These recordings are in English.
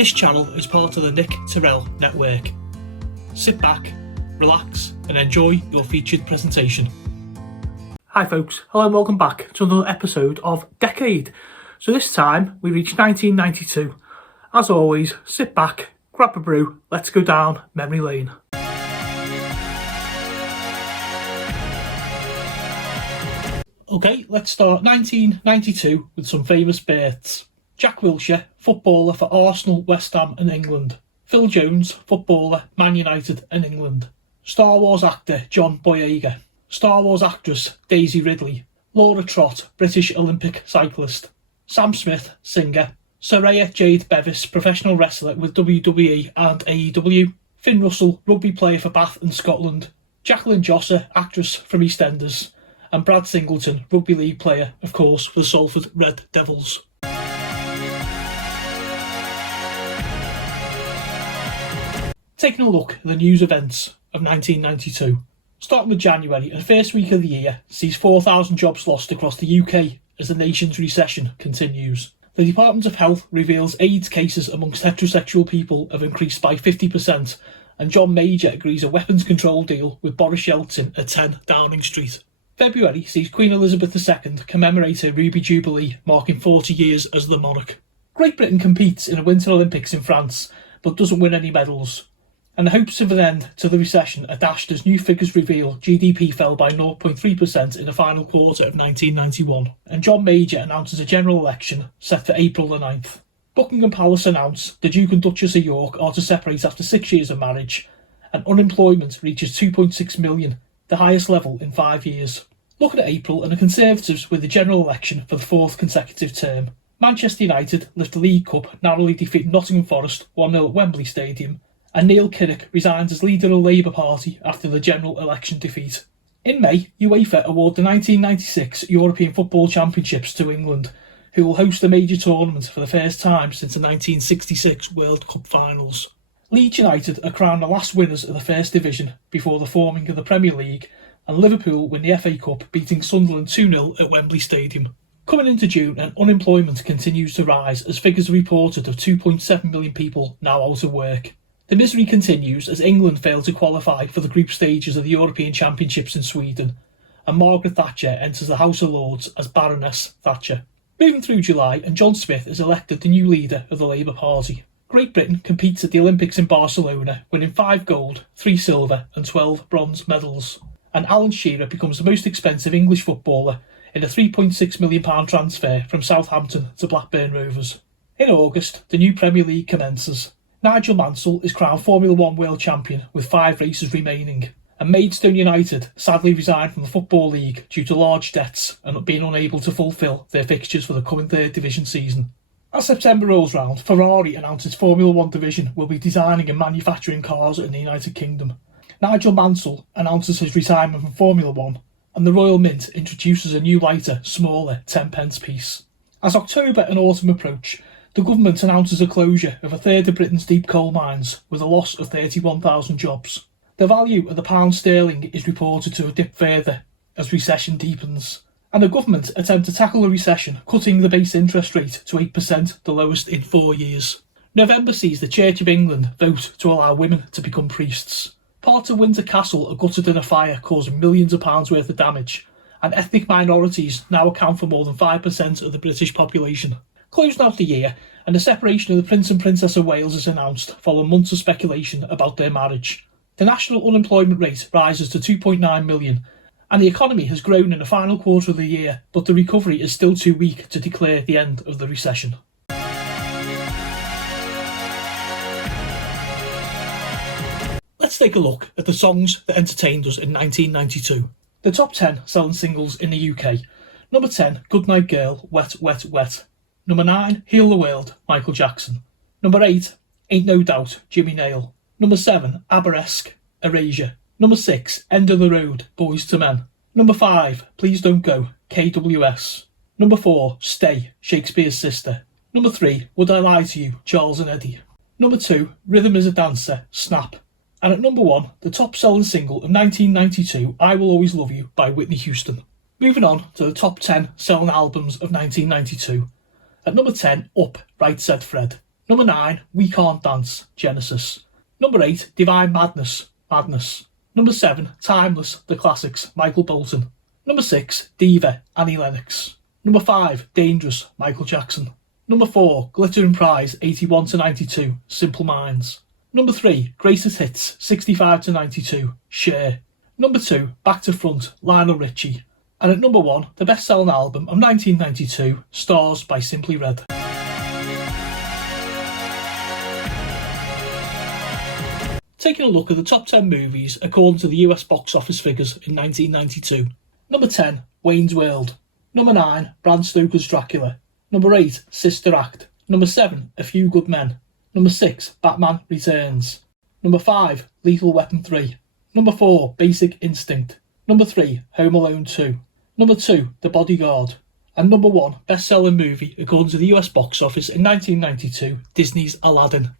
This channel is part of the Nick Tyrrell Network. Sit back, relax and enjoy your featured presentation. Hi folks, hello and welcome back to another episode of Decade. So this time we reached 1992. As always, sit back, grab a brew, let's go down memory lane. Okay, let's start 1992 with some famous births. Jack Wilshere, footballer for Arsenal, West Ham and England. Phil Jones, footballer, Man United and England. Star Wars actor John Boyega. Star Wars actress Daisy Ridley. Laura Trott, British Olympic cyclist. Sam Smith, singer. Soraya Jade Bevis, professional wrestler with WWE and AEW. Finn Russell, rugby player for Bath and Scotland. Jacqueline Josser, actress from EastEnders. And Brad Singleton, rugby league player, of course, for the Salford Red Devils. Taking a look at the news events of 1992. Starting with January, and the first week of the year sees 4,000 jobs lost across the UK as the nation's recession continues. The Department of Health reveals AIDS cases amongst heterosexual people have increased by 50%, and John Major agrees a weapons control deal with Boris Yeltsin at 10 Downing Street. February sees Queen Elizabeth II commemorate her Ruby Jubilee, marking 40 years as the monarch. Great Britain competes in the Winter Olympics in France, but doesn't win any medals. And the hopes of an end to the recession are dashed as new figures reveal GDP fell by 0.3% in the final quarter of 1991, and John Major announces a general election set for April the 9th. Buckingham Palace announce the Duke and Duchess of York are to separate after 6 years of marriage, and unemployment reaches 2.6 million, the highest level in 5 years. Looking at April, and the Conservatives win the general election for the fourth consecutive term. Manchester United lift the League Cup, narrowly defeating Nottingham Forest 1-0 at Wembley Stadium, and Neil Kinnock resigns as leader of the Labour Party after the general election defeat. In May, UEFA award the 1996 European Football Championships to England, who will host the major tournament for the first time since the 1966 World Cup finals. Leeds United are crowned the last winners of the First Division before the forming of the Premier League, and Liverpool win the FA Cup, beating Sunderland 2-0 at Wembley Stadium. Coming into June, and unemployment continues to rise as figures are reported of 2.7 million people now out of work. The misery continues as England fail to qualify for the group stages of the European Championships in Sweden, and Margaret Thatcher enters the House of Lords as Baroness Thatcher. Moving through July, and John Smith is elected the new leader of the Labour Party. Great Britain competes at the Olympics in Barcelona, winning 5 gold, 3 silver and 12 bronze medals. And Alan Shearer becomes the most expensive English footballer in a £3.6 million transfer from Southampton to Blackburn Rovers. In August, the new Premier League commences. Nigel Mansell is crowned Formula 1 World Champion with 5 races remaining, and Maidstone United sadly resigned from the Football League due to large debts and being unable to fulfil their fixtures for the coming 3rd Division season. As September rolls round, Ferrari announces Formula 1 division will be designing and manufacturing cars in the United Kingdom. Nigel Mansell announces his retirement from Formula 1, and the Royal Mint introduces a new lighter, smaller 10p piece. As October and autumn approach, the government announces a closure of a third of Britain's deep coal mines, with a loss of 31,000 jobs. The value of the pound sterling is reported to have dipped further as recession deepens, and the government attempt to tackle the recession, cutting the base interest rate to 8%, the lowest in 4 years. November sees the Church of England vote to allow women to become priests. Parts of Windsor Castle are gutted in a fire, causing millions of pounds worth of damage, and ethnic minorities now account for more than 5% of the British population. Closing out the year, and the separation of the Prince and Princess of Wales is announced following months of speculation about their marriage. The national unemployment rate rises to 2.9 million, and the economy has grown in the final quarter of the year, but the recovery is still too weak to declare the end of the recession. Let's take a look at the songs that entertained us in 1992. The top 10 selling singles in the UK. Number 10, Goodnight Girl, Wet, Wet, Wet. Number 9, Heal the World, Michael Jackson. Number 8, Ain't No Doubt, Jimmy Nail. Number 7, Aberesque, Erasure. Number 6, End of the Road, Boys to Men. Number 5, Please Don't Go, KWS. Number 4, Stay, Shakespeare's Sister. Number 3, Would I Lie to You, Charles and Eddie. Number 2, Rhythm is a Dancer, Snap. And at number 1, the top selling single of 1992, I Will Always Love You by Whitney Houston. Moving on to the top 10 selling albums of 1992. At number 10, Up, Right Said Fred. Number 9, We Can't Dance, Genesis. Number 8, Divine Madness, Madness. Number 7, Timeless, The Classics, Michael Bolton. Number 6, Diva, Annie Lennox. Number 5, Dangerous, Michael Jackson. Number 4, Glitter and Prize, 81 to 92, Simple Minds. Number 3, Greatest Hits, 65 to 92, Cher. Number 2, Back to Front, Lionel Richie. And at number 1, the best-selling album of 1992, Stars by Simply Red. Taking a look at the top 10 movies according to the US box office figures in 1992. Number 10, Wayne's World. Number 9, Bram Stoker's Dracula. Number 8, Sister Act. Number 7, A Few Good Men. Number 6, Batman Returns. Number 5, Lethal Weapon 3. Number 4, Basic Instinct. Number 3, Home Alone 2. Number 2, The Bodyguard. And number 1, best-selling movie according to the US box office in 1992, Disney's Aladdin.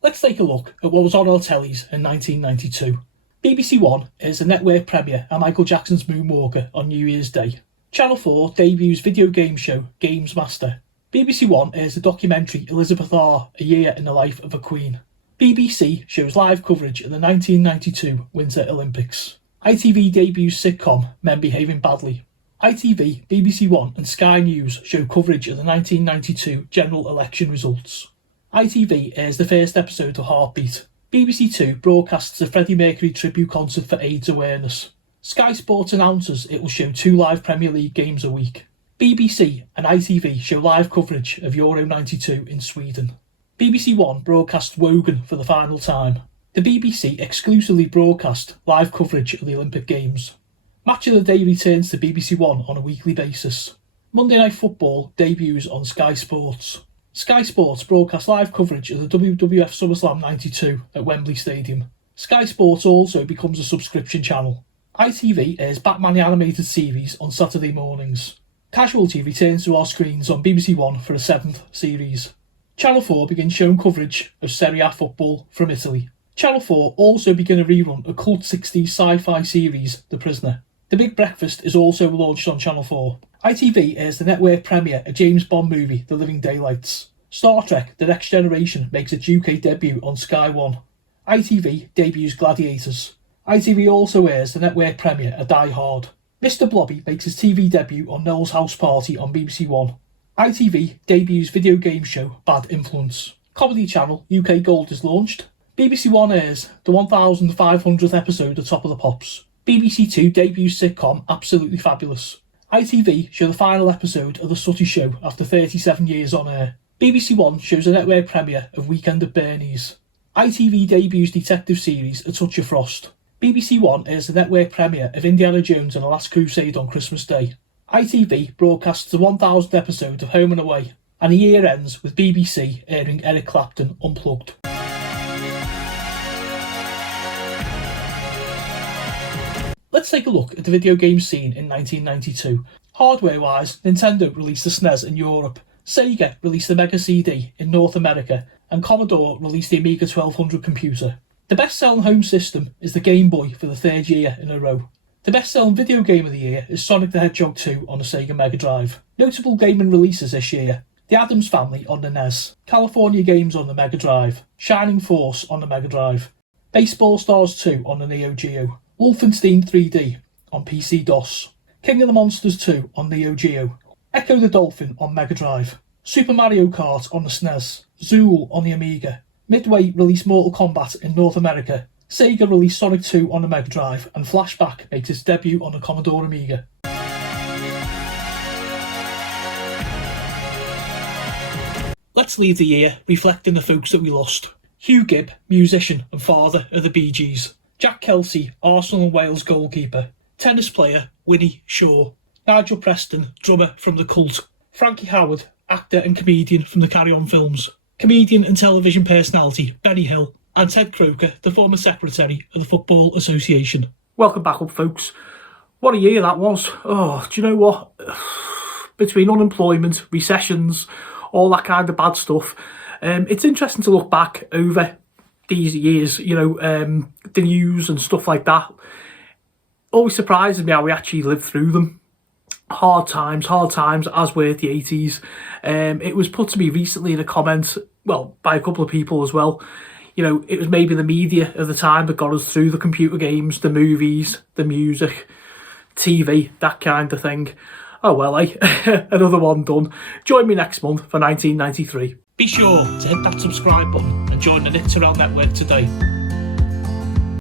Let's take a look at what was on our tellies in 1992. BBC One airs the network premiere of Michael Jackson's Moonwalker on New Year's Day. Channel 4 debuts video game show Games Master. BBC One airs the documentary Elizabeth R, A Year in the Life of a Queen. BBC shows live coverage of the 1992 Winter Olympics. ITV debuts sitcom Men Behaving Badly. ITV, BBC One and Sky News show coverage of the 1992 general election results. ITV airs the first episode of Heartbeat. BBC Two broadcasts a Freddie Mercury tribute concert for AIDS awareness. Sky Sports announces it will show 2 live Premier League games a week. BBC and ITV show live coverage of Euro 92 in Sweden. BBC One broadcasts Wogan for the final time. The BBC exclusively broadcast live coverage of the Olympic Games. Match of the Day returns to BBC One on a weekly basis. Monday Night Football debuts on Sky Sports. Sky Sports broadcast live coverage of the WWF SummerSlam 92 at Wembley Stadium. Sky Sports also becomes a subscription channel. ITV airs Batman the Animated Series on Saturday mornings. Casualty returns to our screens on BBC One for a 7th series. Channel 4 begins showing coverage of Serie A football from Italy. Channel 4 also begin a rerun of cult 60s sci-fi series The Prisoner. The Big Breakfast is also launched on Channel 4. ITV airs the network premiere of James Bond movie The Living Daylights. Star Trek The Next Generation makes its UK debut on Sky One. ITV debuts Gladiators. ITV also airs the network premiere of Die Hard. Mr Blobby makes his TV debut on Noel's House Party on BBC One. ITV debuts video game show Bad Influence. Comedy channel UK Gold is launched. BBC One airs the 1500th episode of Top of the Pops. BBC Two debuts sitcom Absolutely Fabulous. ITV show the final episode of The Sooty Show after 37 years on air. BBC One shows a network premiere of Weekend at Bernie's. ITV debuts detective series A Touch of Frost. BBC One airs the network premiere of Indiana Jones and the Last Crusade on Christmas Day. ITV broadcasts the 1000th episode of Home and Away, and the year ends with BBC airing Eric Clapton Unplugged. Let's take a look at the video game scene in 1992. Hardware-wise, Nintendo released the SNES in Europe, Sega released the Mega CD in North America, and Commodore released the Amiga 1200 computer. The best-selling home system is the Game Boy for the 3rd year in a row. The best-selling video game of the year is Sonic the Hedgehog 2 on the Sega Mega Drive. Notable gaming releases this year: The Addams Family on the NES, California Games on the Mega Drive, Shining Force on the Mega Drive, Baseball Stars 2 on the Neo Geo, Wolfenstein 3D on PC-DOS, King of the Monsters 2 on Neo Geo, Echo the Dolphin on Mega Drive, Super Mario Kart on the SNES, Zool on the Amiga. Midway released Mortal Kombat in North America. Sega released Sonic 2 on the Mega Drive, and Flashback makes its debut on the Commodore Amiga. Let's leave the year reflecting the folks that we lost. Hugh Gibb, musician and father of the Bee Gees. Jack Kelsey, Arsenal and Wales goalkeeper. Tennis player Winnie Shaw. Nigel Preston, drummer from The Cult. Frankie Howard, actor and comedian from the Carry On films. Comedian and television personality Benny Hill. And Ted Croker, the former secretary of the Football Association. Welcome back up, folks. What a year that was. Oh, do you know what? Between unemployment, recessions, all that kind of bad stuff, it's interesting to look back over these years, you know, the news and stuff like that. Always surprises me how we actually lived through them. hard times, as were the 80s. It was put to me recently in a comment, well, by a couple of people as well. You know, it was maybe the media of the time that got us through the computer games, the movies, the music, TV, that kind of thing. Oh well, another one done. Join me next month for 1993. Be sure to hit that subscribe button and join the Knit Network today.